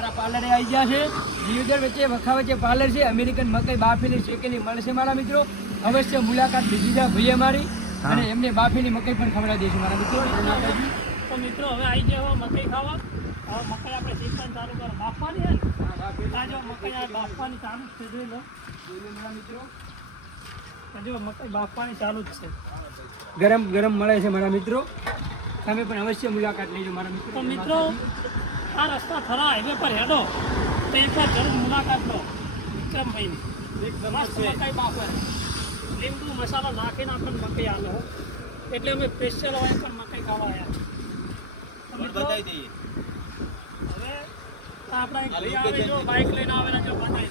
મારા પાર્લરે આવી ગયા છે દિયોદર વચ્ચે વખા વચ્ચે પાર્લર છે અમેરિકન મકાઈ બાફેલી શેકેલી મળશે મારા મિત્રો અવશ્ય મુલાકાત લીધી છે ભાઈ અમારી અને એમને બાફેલી મકાઈ પણ ખવડાવી દઈશું મારા મિત્રો તો મિત્રો હવે આવી ગયા મકાઈ ખાવા હવે મકાઈ આપણે શેકવાનું ચાલુ કરો બાફવાની છે ને આ જો મકાઈ આ બાફવાની ચાલુ જ છે જોઈ લો મારા મિત્રો જો મકાઈ બાફવાની ચાલુ જ છે ગરમ ગરમ મળે છે મારા મિત્રો તમે પણ અવશ્ય મુલાકાત લેજો મારા મિત્રો તો મિત્રો આ રસ્તા થરા હાઈવે પર હેડો તો એકવાર જરૂર મુલાકાત લો વિક્રમભાઈની મસ્ત મકાઈ બાફે લીંબુ મસાલો નાખીને આપણને મકાઈ આલો એટલે અમે સ્પેશિયલ હોય પણ મકાઈ ખાવા આવ્યા હવે આપણા એક ભાઈ આવે જો બાઇક લઈને આવેલા જો બતાવી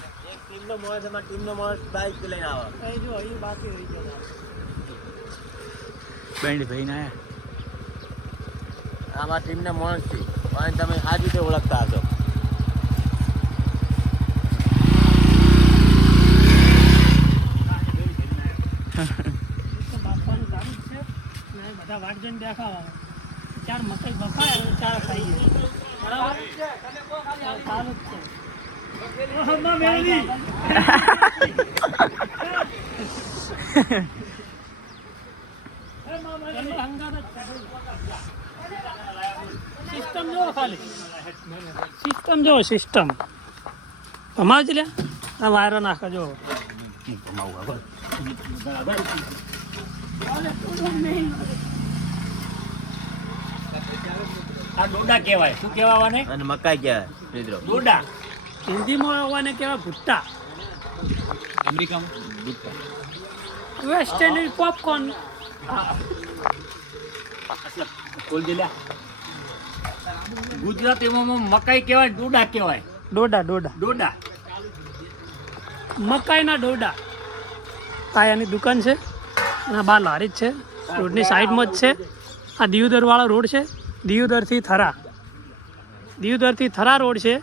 દે ટીમનો માણસ બાઇક લઈને આવે એ જો અહીં બાકી રહી ગયા બેન્ડ ભાઈ ના આમાં ટીમના માણસ છે પણ તમે આ રીતે ઓળખતા હશો બાફવાનું ચાલુ જ છે ને બધા વાટ જોઈને દેખાવા ચાર મકાઈ બફાય અને ચાર ખાઈએ બરાબર ચાલુ જ છે સિસ્ટમ જો ખાલી સિસ્ટમ જો સિસ્ટમ અમાર જ લ્યા આ વાયરો નાખો જો આ ડોડા કહેવાય શું કહેવાને અને મકાઈ કહેવાય મિત્રો ડોડા હિન્દીમાં હોવાને કહેવાય ભુટ્ટા અમેરિકામાં ભુટ્ટા વેસ્ટ ઇન્ડિઝ પોપકોર્ન ગુજરાતીમાં મકાઈ કહેવાય ડોડા કહેવાય ડોડા ડોડા ડોડા મકાઈના ડોડા કાયાની દુકાન છે અને બહાર લારી જ છે રોડની સાઈડમાં જ છે આ દિયોદરવાળો રોડ છે દિયોદરથી થરા રોડ છે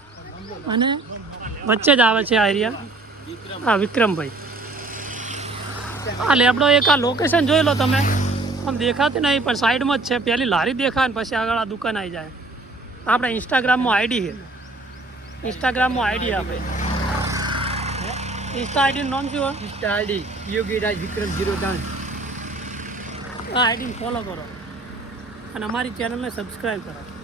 અને વચ્ચે જ આવે છે આ એરિયા હા વિક્રમભાઈ આ લેબડો એક આ લોકેશન જોઈ લો તમે આમ દેખાતી નહીં પણ સાઈડમાં જ છે પહેલી લારી દેખાય ને પછી આગળ આ દુકાન આવી જાય આપણે ઇન્સ્ટાગ્રામમાં આઈડી છે ઇન્સ્ટાગ્રામમાં આઈડી આપણે ઇન્સ્ટા આઈડીનું નામ શું હોય ઇન્સ્ટા આઈડી યોગીરાજ વિક્રમ 03 આ આઈડીને ફોલો કરો અને અમારી ચેનલને સબસ્ક્રાઈબ કરો